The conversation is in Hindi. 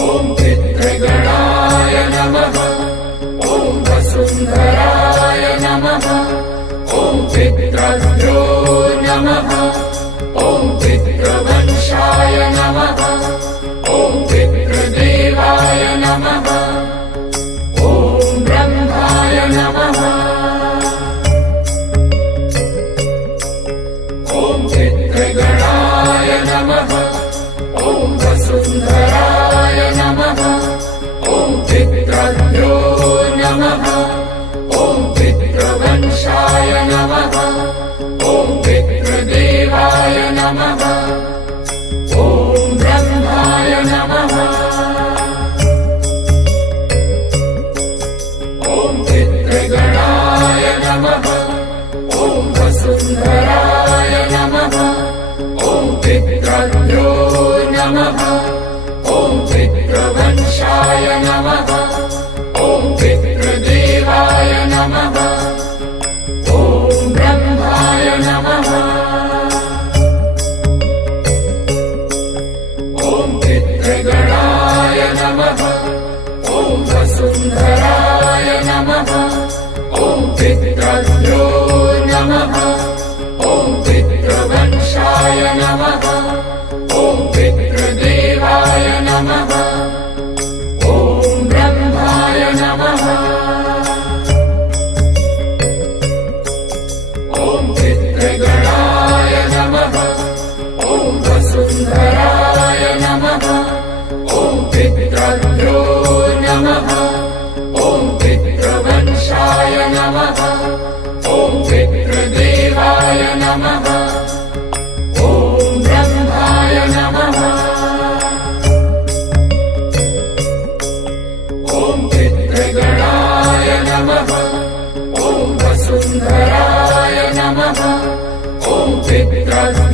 ॐ पितृगणाय नमः। ॐ वसुन्धराय नमः। ॐ पितृभ्यो नमः। ॐ पितृवंशाय नमः। ॐ पितृदेवाय नमः। ॐ ब्रह्माय नमः। ॐ पितृगणाय नमः। ॐ वसुन्धराय नमः। ॐ पितृभ्यो नमः। ॐ पितृवंशाय नमः। ॐ पितृदेवाय नमः। ॐ ब्रह्माय नमः। ॐ पितृगणाय नमः। ॐ वसुन्धराय नमः। ॐ पितृभ्यो नमः। ॐ पितृवंशाय नमः। ॐ पितृदेवाय नमः। ॐ ब्रह्माय नमः। ॐ पितृगणाय नमः। ॐ वसुन्धराय नमः। ॐ पितृभ्यो नमः। ॐ पितृवंशाय नमः। ॐ पितृदेवाय नमः। ॐ ब्रह्माय नमः। ॐ पितृगणाय नमः। ॐ वसुन्धराय नमः। ॐ पितृभ्यो नमः। ॐ पितृवंशाय नमः। ॐ पितृदेवाय नमः। ॐ ब्रह्माय नमः। ॐ पितृगणाय नमः। ॐ वसुन्धराय नमः। ॐ पितृभ्यो